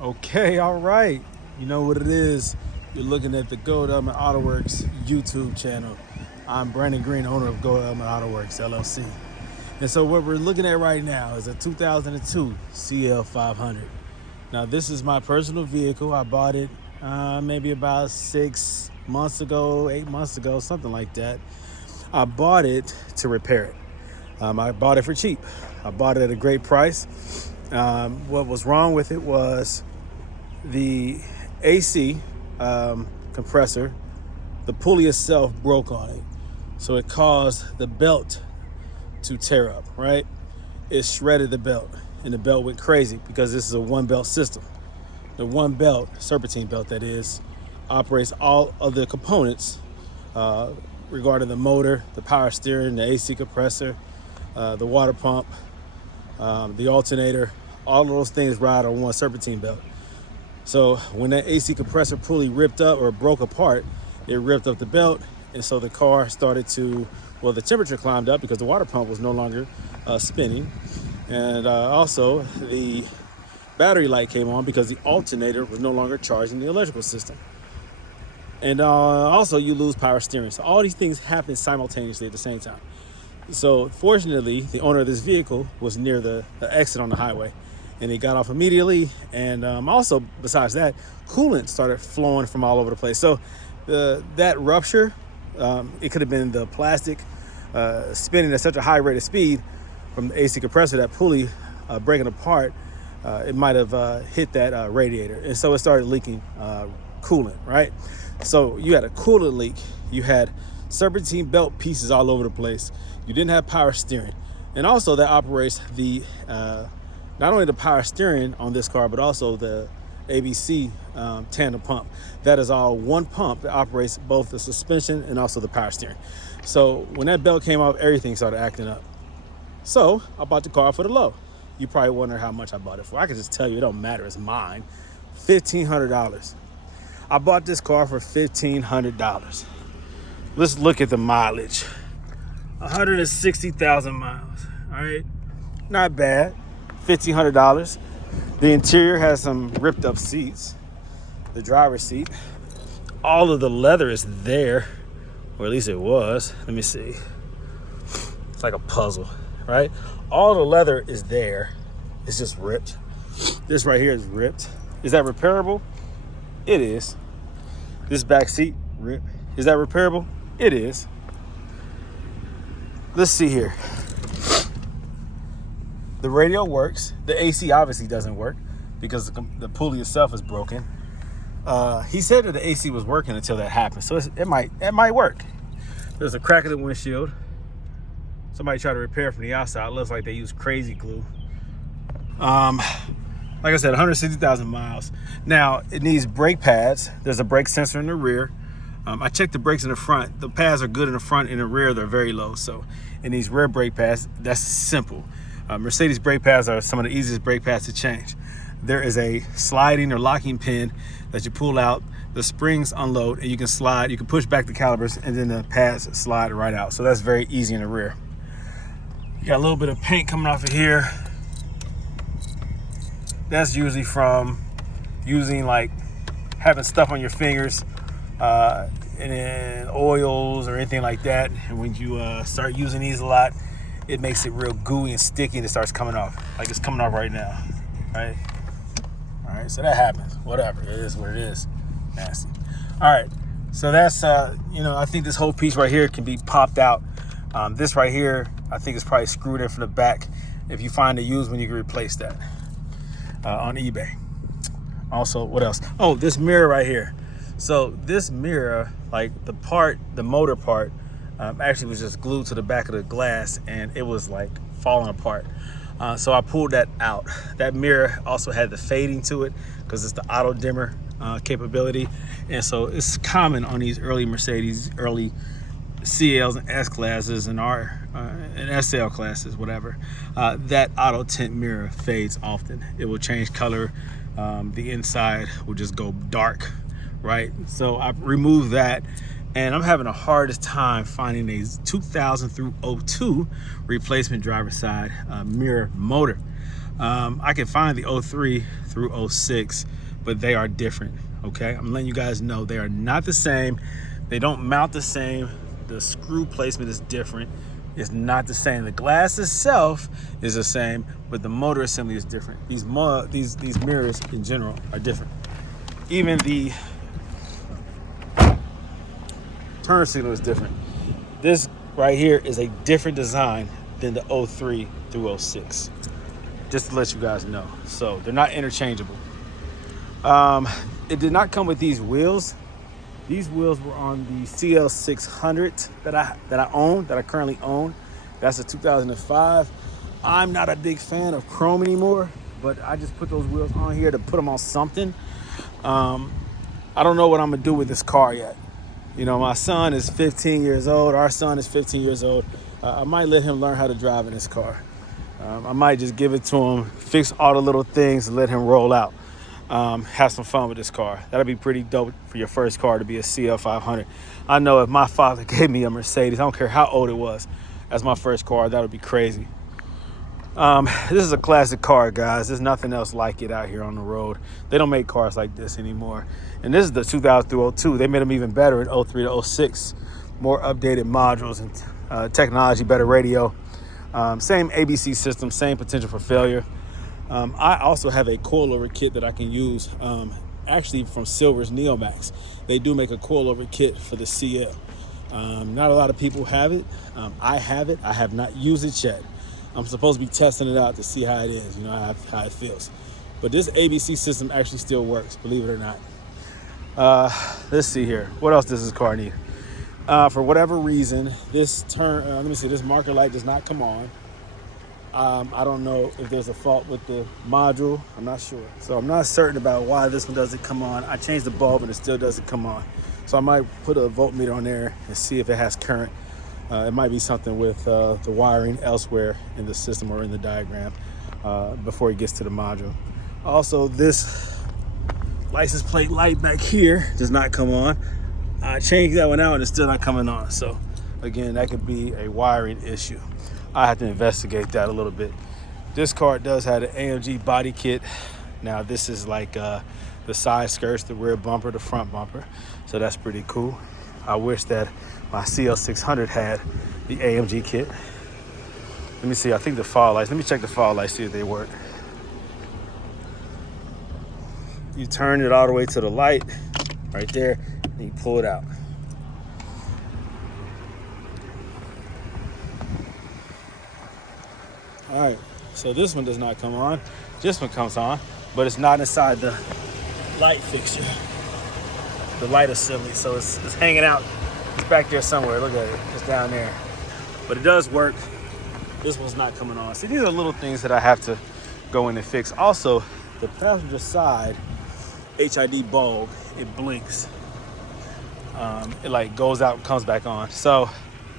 Okay, all right. You know what it is. You're looking at the Gold Element Autoworks YouTube channel. I'm Brandon Green, owner of Gold Element Autoworks, LLC. And so what we're looking at right now is a 2002 CL500. Now, this is my personal vehicle. I bought it maybe about 6 months ago, 8 months ago, something like that. I bought it to repair it. I bought it for cheap. I bought it at a great price. What was wrong with it was the AC compressor, the pulley itself broke on it. So it caused the belt to tear up, right? It shredded the belt, and the belt went crazy because this is a one belt system. The one belt, serpentine belt that is, operates all of the components regarding the motor, the power steering, the AC compressor, the water pump, the alternator. All of those things ride on one serpentine belt. So when that AC compressor pulley ripped up or broke apart, it ripped up the belt. And so the car started to, well, the temperature climbed up because the water pump was no longer spinning. And also the battery light came on because the alternator was no longer charging the electrical system. And also you lose power steering. So all these things happen simultaneously at the same time. So fortunately, the owner of this vehicle was near the exit on the highway, and he got off immediately. And also, besides that, coolant started flowing from all over the place. So that rupture, it could have been the plastic spinning at such a high rate of speed from the AC compressor, that pulley breaking apart. It might have hit that radiator, and so it started leaking coolant, right? So you had a coolant leak. You had serpentine belt pieces all over the place. You didn't have power steering. And also that operates the not only the power steering on this car, but also the ABC tandem pump. That is all one pump that operates both the suspension and also the power steering. So when that belt came off, everything started acting up. So I bought the car for the low. You probably wonder how much I bought it for. I can just tell you, it don't matter, it's mine. $1,500. I bought this car for $1,500. Let's look at the mileage. 160,000 miles, all right? Not bad, $1,500. The interior has some ripped up seats. The driver's seat. All of the leather is there, or at least it was. Let me see. It's like a puzzle, right? All the leather is there. It's just ripped. This right here is ripped. Is that repairable? It is. This back seat, ripped. Is that repairable? It is. Let's see here. The radio works. The AC obviously doesn't work because the pulley itself is broken. He said that the AC was working until that happened, so it might work. There's a crack in the windshield. Somebody tried to repair it from the outside. It looks like they used crazy glue. Like I said, 160,000 miles. Now, it needs brake pads. There's a brake sensor in the rear. I checked the brakes in the front. The pads are good in the front. In the rear, they're very low. So in these rear brake pads, that's simple. Mercedes brake pads are some of the easiest brake pads to change. There is a sliding or locking pin that you pull out. The springs unload, and you can slide. You can push back the calipers, and then the pads slide right out. So that's very easy in the rear. You got a little bit of paint coming off of here. That's usually from using, like, having stuff on your fingers, and then oils or anything like that. And when you start using these a lot, it makes it real gooey and sticky, and it starts coming off. Like it's coming off right now, right? All right, so that happens. Whatever, it is what it is. Nasty. All right, so that's, I think this whole piece right here can be popped out. This right here, I think is probably screwed in from the back. If you find a used one, you can replace that on eBay. Also, what else? Oh, this mirror right here. So this mirror, like the motor part, actually was just glued to the back of the glass, and it was like falling apart. So I pulled that out. That mirror also had the fading to it because it's the auto dimmer capability. And so it's common on these early Mercedes, early CLs and S classes and and SL classes, whatever, that auto tint mirror fades often. It will change color. The inside will just go dark, right? So I removed that, And I'm having the hardest time finding a 2000 through 02 replacement driver's side mirror motor. I can find the 03 through 06, but they are different, okay? I'm letting you guys know they are not the same. They don't mount the same. The screw placement is different. It's not the same. The glass itself is the same, but the motor assembly is different. These mirrors in general are different. Even the turn signal is different. This right here is a different design than the 03 through 06. Just to let you guys know. So they're not interchangeable. It did not come with these wheels. These wheels were on the CL600 that I currently own. That's a 2005. I'm not a big fan of chrome anymore, but I just put those wheels on here to put them on something. I don't know what I'm gonna do with this car yet. You know, my son is 15 years old. Our son is 15 years old. I might let him learn how to drive in this car. I might just give it to him, fix all the little things, and let him roll out. Have some fun with this car. That'll be pretty dope for your first car to be a CL500. I know if my father gave me a Mercedes, I don't care how old it was, as my first car, that would be crazy. This is a classic car, guys. There's nothing else like it out here on the road. They don't make cars like this anymore. And this is the 2000 through 02. They made them even better in 03 to 06. More updated modules and technology, better radio. Same ABC system, same potential for failure. I also have a coilover kit that I can use, actually from Silver's Neomax. They do make a coilover kit for the CL. Not a lot of people have it. I have it. I have not used it yet. I'm supposed to be testing it out to see how it is, you know, how it feels. But this ABC system actually still works, believe it or not. Let's see here. What else does this car need? For whatever reason, this this marker light does not come on. I don't know if there's a fault with the module. I'm not sure. So I'm not certain about why this one doesn't come on. I changed the bulb and it still doesn't come on. So I might put a voltmeter on there and see if it has current. It might be something with the wiring elsewhere in the system or in the diagram before it gets to the module. Also, this license plate light back here does not come on. I changed that one out and it's still not coming on. So again, that could be a wiring issue. I have to investigate that a little bit. This car does have an AMG body kit. Now this is like the side skirts, the rear bumper, the front bumper. So that's pretty cool. I wish that my CL600 had the AMG kit. Let me see, I think the fog lights. Let me check the fog lights, see if they work. You turn it all the way to the light right there, and you pull it out. All right, so this one does not come on. This one comes on, but it's not inside the light fixture, the light assembly. So it's hanging out. It's back there somewhere. Look at it. It's down there. But it does work. This one's not coming on. See, these are little things that I have to go in and fix. Also, the passenger side HID bulb, it blinks. It like goes out and comes back on. So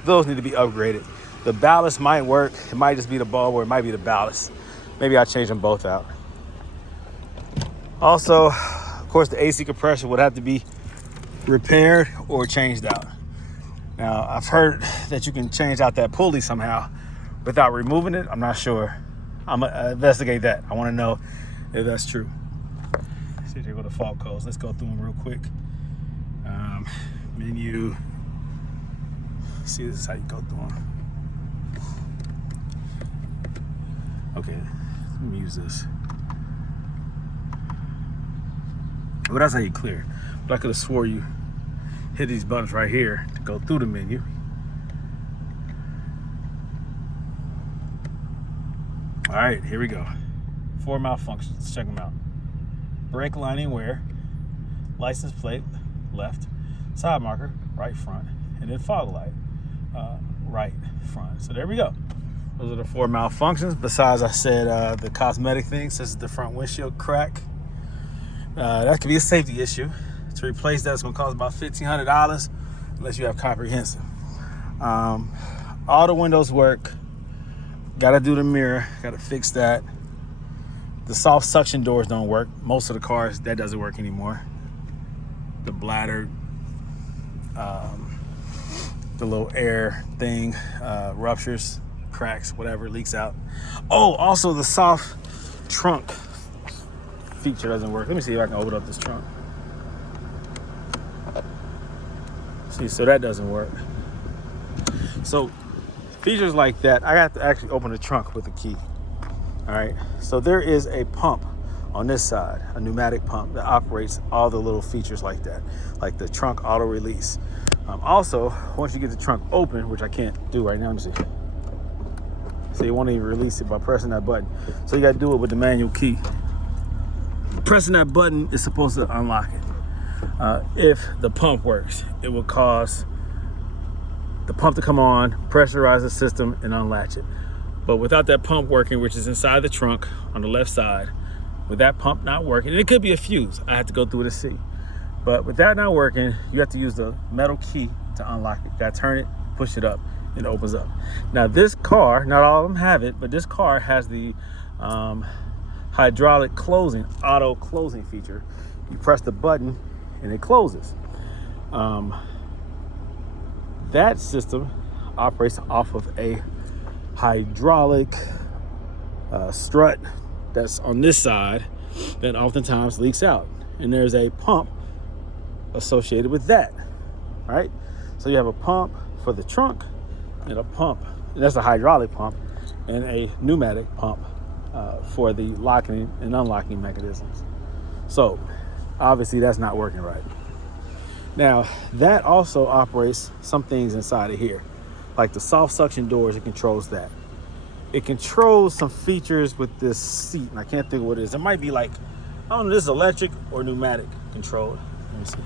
those need to be upgraded. The ballast might work. It might just be the bulb or it might be the ballast. Maybe I'll change them both out. Also, of course, the AC compressor would have to be repaired or changed out. Now, I've heard that you can change out that pulley somehow without removing it. I'm not sure. I'm gonna investigate that. I want to know if that's true. See, here go the fault codes. Let's go through them real quick. Menu. See, this is how you go through them. Okay, let me use this. Well, that's how you clear it. But I could have swore you hit these buttons right here to go through the menu. All right, here we go. 4 malfunctions. Let's check them out. Brake lining wear, license plate left, side marker right front, and then fog light right front. So there we go. Those are the 4 malfunctions. Besides, I said the cosmetic things. This is the front windshield crack. That could be a safety issue. To replace that, it's going to cost about $1,500 unless you have comprehensive. All the windows work. Got to do the mirror. Got to fix that. The soft suction doors don't work. Most of the cars, that doesn't work anymore. The bladder the little air thing ruptures, cracks, whatever, leaks out. Oh, also the soft trunk feature doesn't work. Let me see if I can open up this trunk. See, so that doesn't work. So features like that, I have to actually open the trunk with a key. All right, so there is a pump on this side, a pneumatic pump that operates all the little features like that, like the trunk auto release. Also, once you get the trunk open, which I can't do right now, let me see. So you won't even release it by pressing that button. So you got to do it with the manual key. Pressing that button is supposed to unlock it. If the pump works, it will cause the pump to come on, pressurize the system, and unlatch it. But without that pump working, which is inside the trunk on the left side, with that pump not working, and it could be a fuse, I have to go through it to see. But with that not working, you have to use the metal key to unlock it. You gotta turn it, push it up, and it opens up. Now this car, not all of them have it, but this car has the hydraulic closing, auto closing feature. You press the button and it closes. That system operates off of a hydraulic strut that's on this side that oftentimes leaks out. And there's a pump associated with that, right? So you have a pump for the trunk and a pump, and that's a hydraulic pump, and a pneumatic pump for the locking and unlocking mechanisms. So obviously that's not working right. Now that also operates some things inside of here, like the soft suction doors. It controls that. It controls some features with this seat, and I can't think of what it is. It might be like, I don't know, this is electric or pneumatic controlled. Let me see.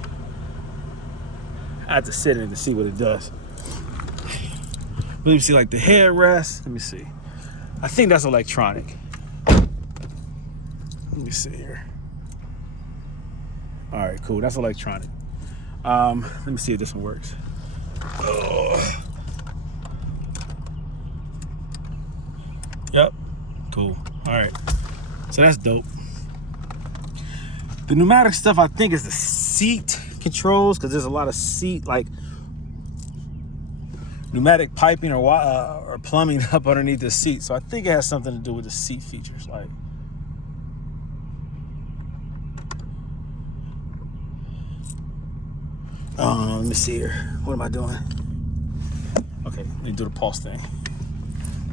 I have to sit in it to see what it does. Let me see, like the headrest. Let me see. I think that's electronic. Let me see here. All right, cool. That's electronic. Let me see if this one works. Oh. Yep. Cool. All right. So that's dope. The pneumatic stuff, I think, is the seat controls, because there's a lot of seat, like pneumatic piping or plumbing up underneath the seat. So I think it has something to do with the seat features. Like, let me see here. What am I doing? Okay, let me do the pulse thing.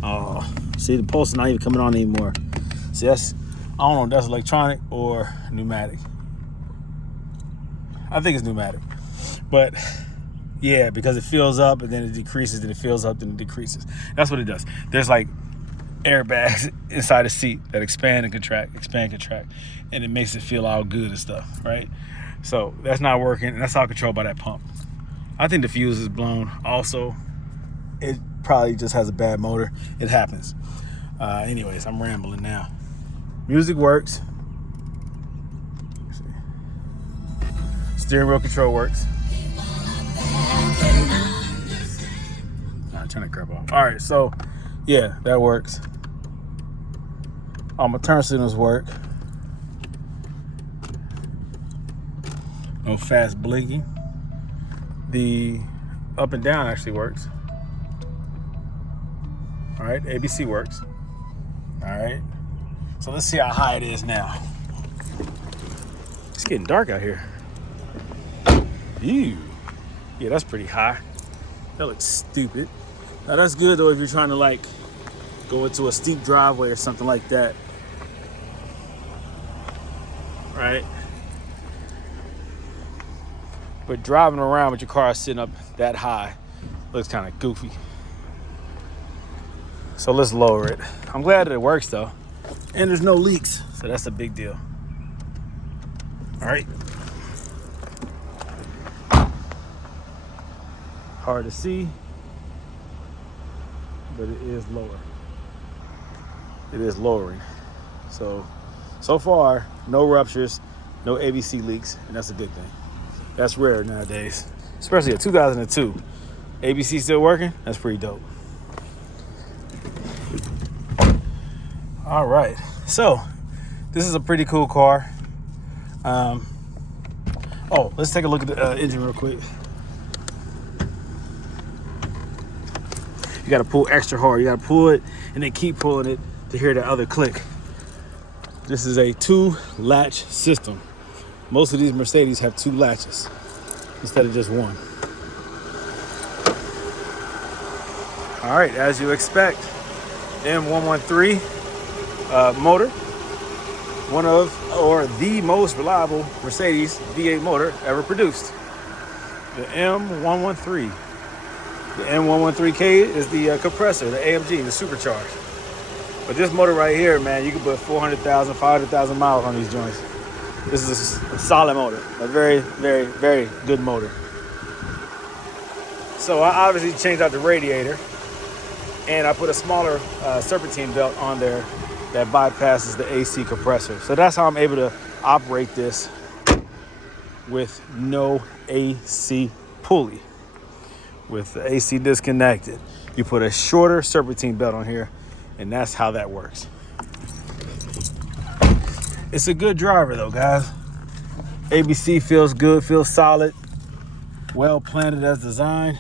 Oh, see, the pulse is not even coming on anymore. See, that's, I don't know if that's electronic or pneumatic. I think it's pneumatic. But yeah, because it fills up and then it decreases, then it fills up, then it decreases. That's what it does. There's like airbags inside the seat that expand and contract, and it makes it feel all good and stuff, right? So that's not working, and that's all controlled by that pump. I think the fuse is blown also. It probably just has a bad motor. It happens. Anyways, I'm rambling now. Music works. Steering wheel control works. Turn that crap off. All right, so yeah, that works. All my turn signals work. No fast blinking. The up and down actually works. All right, ABC works. All right, so let's see how high it is now. It's getting dark out here. Ew. Yeah, that's pretty high. That looks stupid. Now that's good though if you're trying to like go into a steep driveway or something like that. Right? But driving around with your car sitting up that high looks kind of goofy. So let's lower it. I'm glad that it works though. And there's no leaks, so that's a big deal. All right. Hard to see, but it is lower. It is lowering. So far, no ruptures, no ABC leaks, and that's a good thing. That's rare nowadays, especially a 2002. ABC still working? That's pretty dope. All right, so this is a pretty cool car. Let's take a look at the engine real quick. You got to pull extra hard. You got to pull it and then keep pulling it to hear the other click. This is a 2-latch system. Most of these Mercedes have 2 latches instead of just 1. All right, as you expect, M113 motor, one of or the most reliable Mercedes V8 motor ever produced. The M113. The M113K is the compressor, the AMG, the supercharged. But this motor right here, man, you can put 400,000, 500,000 miles on these joints. This is a solid motor, a very, very, very good motor. So I obviously changed out the radiator, and I put a smaller serpentine belt on there that bypasses the AC compressor. So that's how I'm able to operate this with no AC pulley. With the AC disconnected, you put a shorter serpentine belt on here, and that's how that works. It's a good driver though, guys. ABC feels good, feels solid, well planted as designed.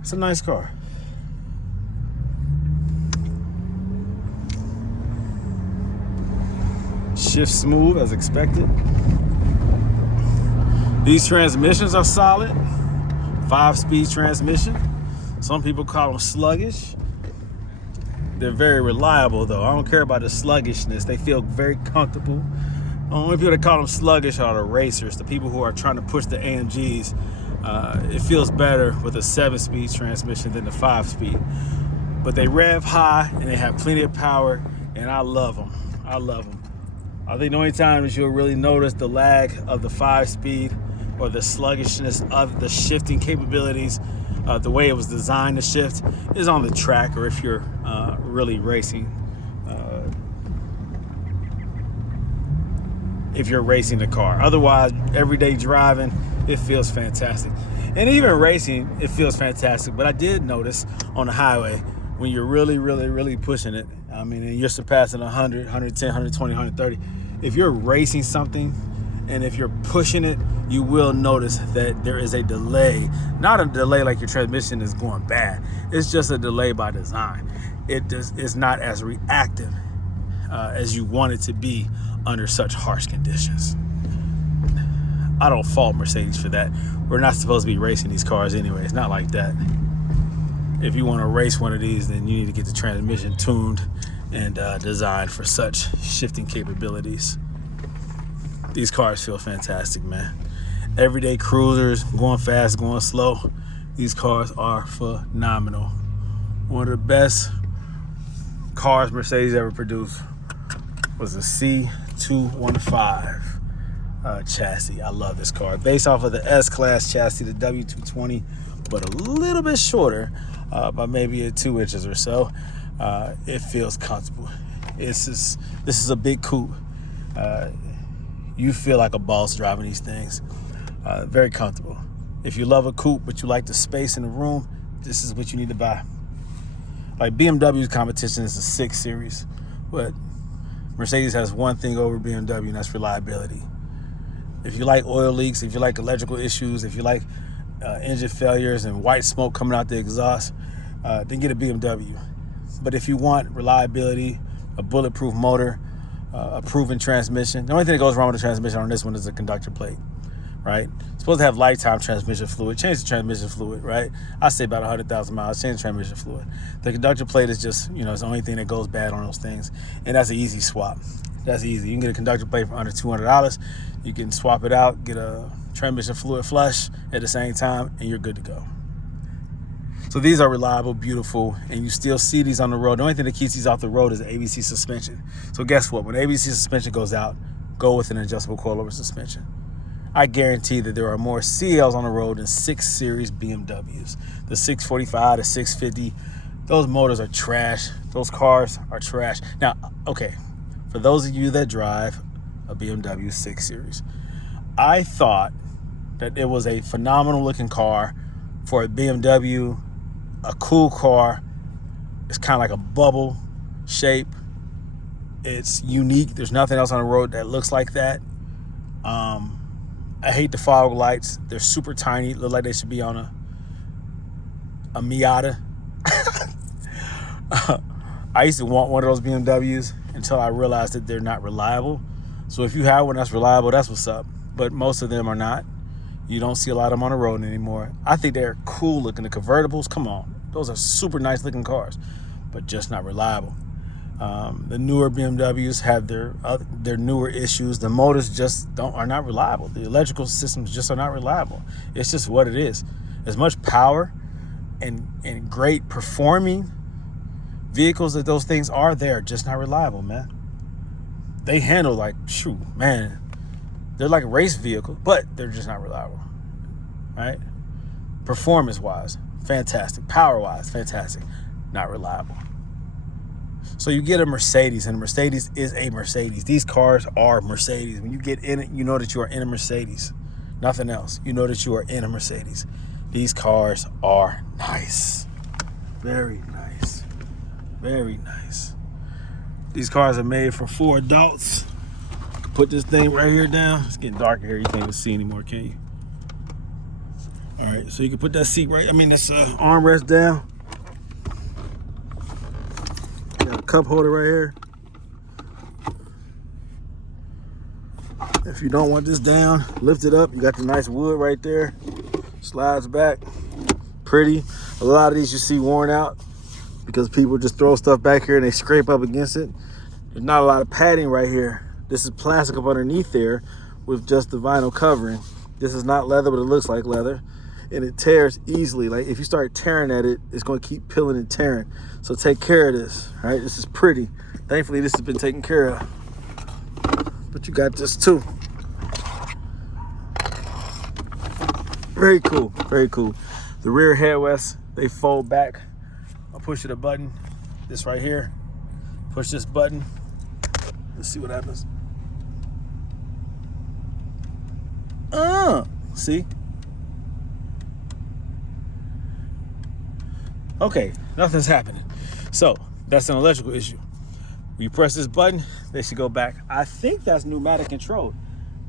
It's a nice car. Shift smooth as expected. These transmissions are solid. 5-speed transmission. Some people call them sluggish. They're very reliable though. I don't care about the sluggishness. They feel very comfortable. The only people that call them sluggish are the racers, the people who are trying to push the AMGs. It feels better with a 7-speed transmission than the 5-speed. But they rev high and they have plenty of power, and I love them. I love them. I think the only time that you'll really notice the lag of the 5-speed or the sluggishness of the shifting capabilities, the way it was designed to shift, is on the track, or if you're really racing. If you're racing the car. Otherwise, everyday driving, it feels fantastic. And even racing, it feels fantastic. But I did notice on the highway, when you're really, really, really pushing it, I mean, and you're surpassing 100, 110, 120, 130, if you're racing something and if you're pushing it, you will notice that there is a delay. Not a delay like your transmission is going bad. It's just a delay by design. It's not as reactive as you want it to be under such harsh conditions. I don't fault Mercedes for that. We're not supposed to be racing these cars anyway. It's not like that. If you want to race one of these, then you need to get the transmission tuned and designed for such shifting capabilities. These cars feel fantastic, man. Everyday cruisers, going fast, going slow. These cars are phenomenal. One of the best cars Mercedes ever produced was the C215 chassis. I love this car. Based off of the S-Class chassis, the W220, but a little bit shorter, by maybe 2 inches or so. It feels comfortable. This is a big coupe. You feel like a boss driving these things. Very comfortable. If you love a coupe, but you like the space in the room, this is what you need to buy. Like BMW's competition is the 6 Series, but Mercedes has one thing over BMW, and that's reliability. If you like oil leaks, if you like electrical issues, if you like engine failures and white smoke coming out the exhaust, then get a BMW. But if you want reliability, a bulletproof motor, a proven transmission, the only thing that goes wrong with the transmission on this one is the conductor plate, right? It's supposed to have lifetime transmission fluid. Change the transmission fluid, right? I say about 100,000 miles, change the transmission fluid. The conductor plate is just, it's the only thing that goes bad on those things. And that's an easy swap. That's easy. You can get a conductor plate for under $200. You can swap it out, get a transmission fluid flush at the same time, and you're good to go. So these are reliable, beautiful, and you still see these on the road. The only thing that keeps these off the road is the ABC suspension. So guess what? When the ABC suspension goes out, go with an adjustable coilover suspension. I guarantee that there are more CLs on the road than 6 Series BMWs. The 645, the 650, those motors are trash. Those cars are trash. Now, okay, for those of you that drive a BMW 6 Series, I thought that it was a phenomenal looking car for a BMW, a cool car. It's kind of like a bubble shape. It's unique. There's nothing else on the road that looks like that. I hate the fog lights. They're super tiny. Look like they should be on a Miata. I used to want one of those BMWs until I realized that they're not reliable. So if you have one that's reliable, that's what's up. But most of them are not. You don't see a lot of them on the road anymore. I think they're cool looking. The convertibles, come on. Those are super nice looking cars, but just not reliable. The newer BMWs have their newer issues. The motors just are not reliable. The electrical systems just are not reliable. It's just what it is. As much power and great performing vehicles that those things are, they're just not reliable, man. They handle like, shoot, man, they're like a race vehicle, but they're just not reliable, right? Performance-wise, fantastic. Power-wise, fantastic. Not reliable. So you get a Mercedes, and a Mercedes is a Mercedes. These cars are Mercedes. When you get in it, you know that you are in a Mercedes. Nothing else. You know that you are in a Mercedes. These cars are nice. Very nice. Very nice. These cars are made for 4 adults. Put this thing right here down. It's getting darker here. You can't even see anymore, can you? All right, so you can put that seat right, that's armrest down. Got a cup holder right here. If you don't want this down, lift it up. You got the nice wood right there. Slides back. Pretty. A lot of these you see worn out because people just throw stuff back here and they scrape up against it. There's not a lot of padding right here. This is plastic up underneath there with just the vinyl covering. This is not leather, but it looks like leather. And it tears easily. Like if you start tearing at it, it's going to keep peeling and tearing. So take care of this, right? This is pretty. Thankfully, this has been taken care of. But you got this too. Very cool, very cool. The rear headrests, they fold back. I'll push a button, this right here. Push this button. Let's see what happens. See? Okay, nothing's happening. So that's an electrical issue. When you press this button, they should go back. I think that's pneumatic control.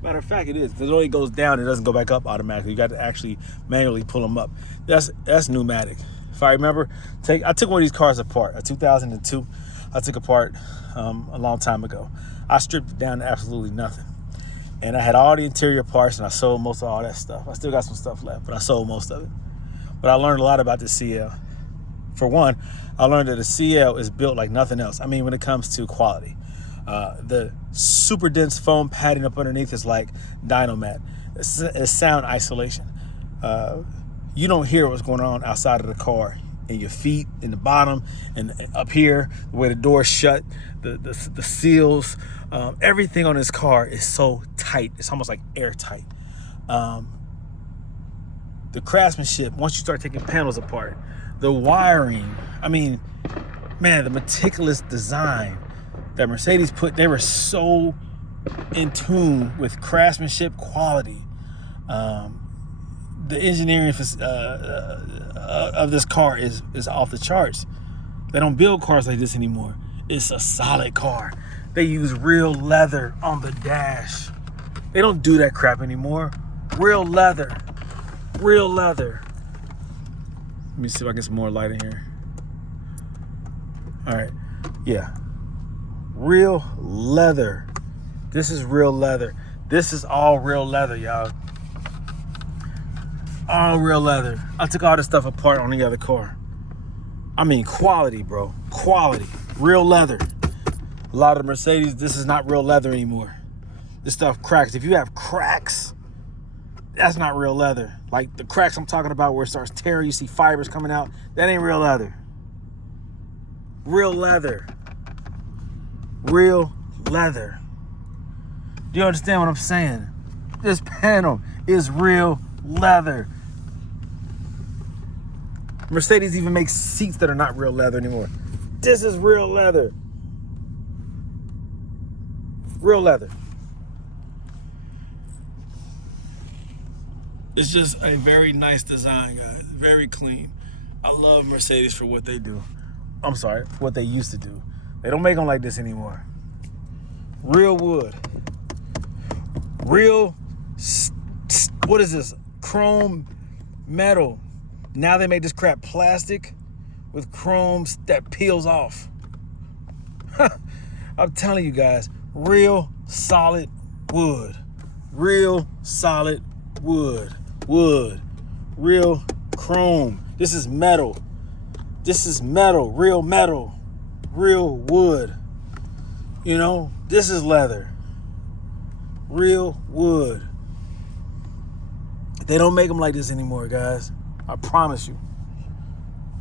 Matter of fact, it is. Because it only goes down, it doesn't go back up automatically. You got to actually manually pull them up. That's pneumatic. If I remember, I took one of these cars apart. A 2002, I took apart a long time ago. I stripped it down to absolutely nothing. And I had all the interior parts, and I sold most of all that stuff. I still got some stuff left, but I sold most of it. But I learned a lot about the CL. For one, I learned that the CL is built like nothing else. When it comes to quality. The super dense foam padding up underneath is like Dynomat. It's sound isolation. You don't hear what's going on outside of the car, in your feet, in the bottom, and up here, the way the door's shut, the seals, everything on this car is so tight. It's almost like airtight. The craftsmanship, once you start taking panels apart, the wiring, the meticulous design that Mercedes put, they were so in tune with craftsmanship quality. The engineering of this car is off the charts. They don't build cars like this anymore. It's a solid car. They use real leather on the dash. They don't do that crap anymore. Real leather. Real leather. Let me see if I can get some more light in here. All right. Yeah. Real leather. This is real leather. This is all real leather, y'all. All real leather. I took all this stuff apart on the other car. Quality, bro. Quality. Real leather. A lot of the Mercedes, this is not real leather anymore. This stuff cracks. If you have cracks, that's not real leather. Like the cracks I'm talking about where it starts tearing, you see fibers coming out. That ain't real leather. Real leather. Real leather. Do you understand what I'm saying? This panel is real leather. Mercedes even makes seats that are not real leather anymore. This is real leather. Real leather. It's just a very nice design, guys. Very clean. I love Mercedes for what they do. I'm sorry, what they used to do. They don't make them like this anymore. Real wood. Real, what is this? Chrome metal. Now they make this crap plastic with chromes that peels off. I'm telling you guys, real solid wood. Real solid wood. Wood. Real chrome. This is metal. This is metal. Real metal. Real wood. You know, this is leather. Real wood. They don't make them like this anymore, guys. I promise you.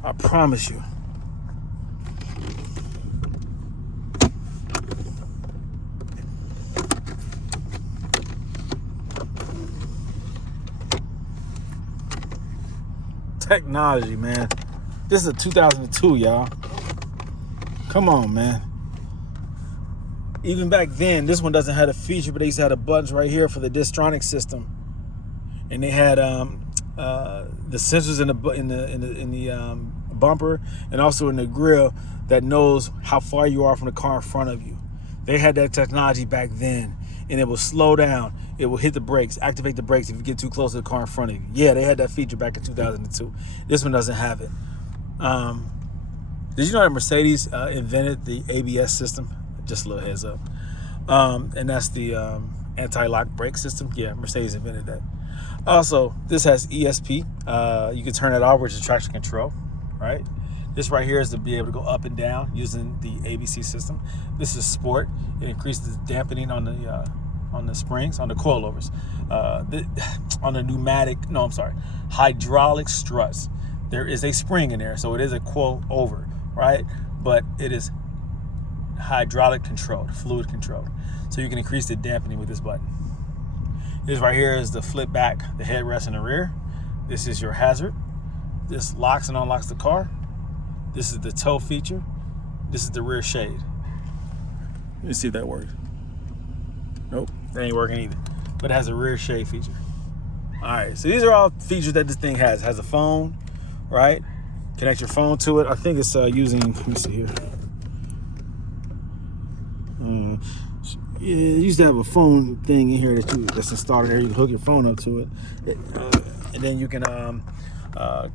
I promise you. Technology, man. This is a 2002, y'all. Come on, man. Even back then, this one doesn't have a feature, but they used to have the buttons right here for the Distronic system, and they had the sensors in the bumper and also in the grill that knows how far you are from the car in front of you. They had that technology back then, and it will slow down. It will hit the brakes, activate the brakes if you get too close to the car in front of you. Yeah, they had that feature back in 2002. This one doesn't have it. Did you know that Mercedes invented the ABS system? Just a little heads up. And that's the anti-lock brake system. Yeah, Mercedes invented that. Also, this has ESP. You can turn it off, which is traction control, right? This right here is to be able to go up and down using the ABC system. This is sport. It increases the dampening on the springs, on the coilovers, on the hydraulic struts. There is a spring in there, so it is a coilover, right? But it is hydraulic controlled, fluid controlled. So you can increase the dampening with this button. This right here is the flip back, the headrest in the rear. This is your hazard. This locks and unlocks the car. This is the tow feature. This is the rear shade. Let me see if that works. Nope, that ain't working either. But it has a rear shade feature. All right, so these are all features that this thing has. It has a phone, right? Connect your phone to it. I think it's using, let me see here. Yeah, it used to have a phone thing in here that's installed in there. You can hook your phone up to it, and then you can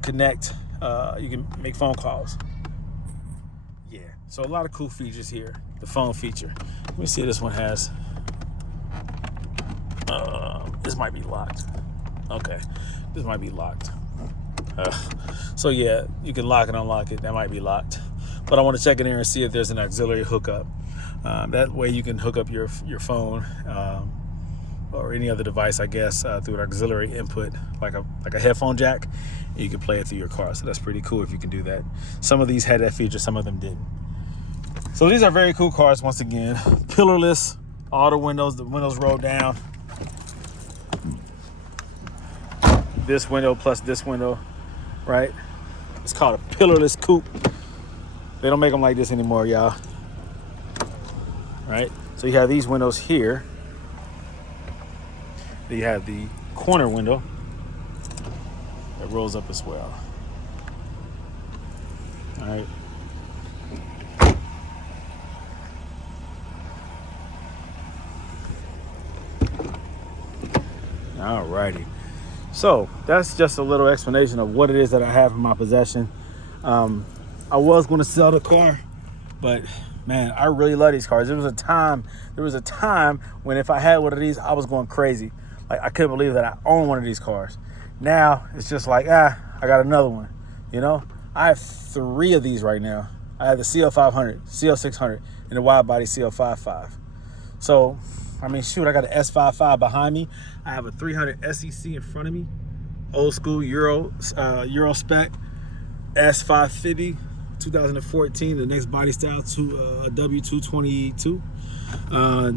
connect. You can make phone calls. Yeah, so a lot of cool features here. The phone feature. Let me see if this one has. This might be locked. Okay, this might be locked. So yeah, you can lock and unlock it. That might be locked, but I want to check in here and see if there's an auxiliary hookup. That way you can hook up your phone or any other device, I guess, through an auxiliary input, like a headphone jack. You can play it through your car. So that's pretty cool if you can do that. Some of these had that feature, some of them didn't. So these are very cool cars. Once again, pillarless, all the windows roll down. This window plus this window, right? It's called a pillarless coupe. They don't make them like this anymore, y'all. Right? So you have these windows here. Then you have the corner window that rolls up as well. All right. All righty. So that's just a little explanation of what it is that I have in my possession. I was going to sell the car, but man, I really love these cars. There was a time when if I had one of these, I was going crazy. Like, I couldn't believe that I own one of these cars. Now it's just like, I got another one. You know, I have 3 of these right now. I have the CL500, CL600, and the wide body CL55. So, I mean, shoot, I got an S55 behind me. I have a 300 SEC in front of me. Old school Euro spec S550. 2014, the next body style to a W222.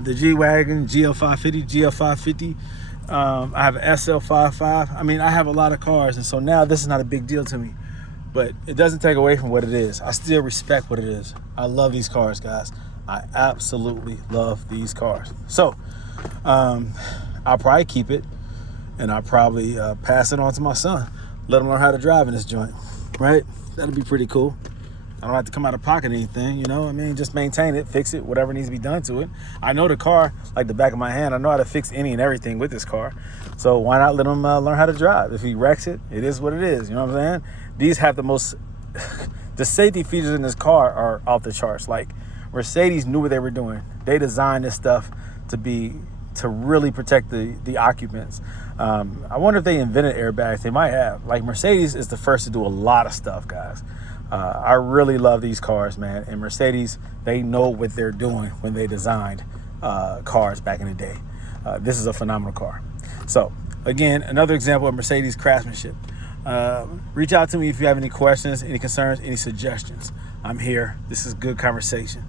The G-Wagon, GL550. I have an SL55. I mean, I have a lot of cars, and so now this is not a big deal to me. But it doesn't take away from what it is. I still respect what it is. I love these cars, guys. I absolutely love these cars. So, I'll probably keep it, and I'll probably pass it on to my son. Let him learn how to drive in this joint, right? That'll be pretty cool. I don't have to come out of pocket anything, you know. I mean, just maintain it, fix it, whatever needs to be done to it. I know the car like the back of my hand. I know how to fix any and everything with this car. So why not let him learn how to drive? If he wrecks it, it is what it is. You know what I'm saying? These have the most, the safety features in this car are off the charts. Like Mercedes knew what they were doing. They designed this stuff to really protect the occupants. I wonder if they invented airbags. They might have. Like Mercedes is the first to do a lot of stuff, guys. I really love these cars, man. And Mercedes, they know what they're doing when they designed cars back in the day. This is a phenomenal car. So again, another example of Mercedes craftsmanship. Reach out to me if you have any questions, any concerns, any suggestions. I'm here. This is good conversation.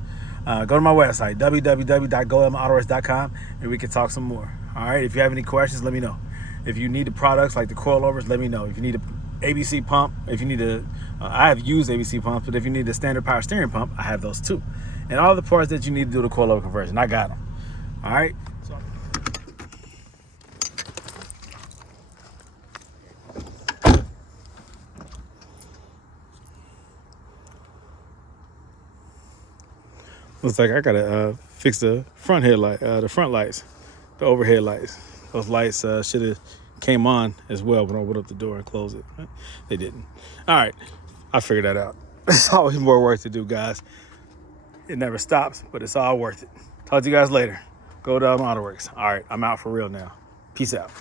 Go to my website, www.gremlins.com, and we can talk some more. All right. If you have any questions, let me know. If you need the products like the coilovers, let me know. If you need an ABC pump, if you need I have used ABC pumps, but if you need a standard power steering pump, I have those too. And all the parts that you need to do the coilover conversion, I got them. All right. Looks like I gotta fix the front headlight, the front lights, the overhead lights. Those lights should have came on as well when I opened up the door and closed it. They didn't. All right, I figured that out. There's always more work to do, guys. It never stops, but it's all worth it. Talk to you guys later. Go to Autoworks. All right, I'm out for real now. Peace out.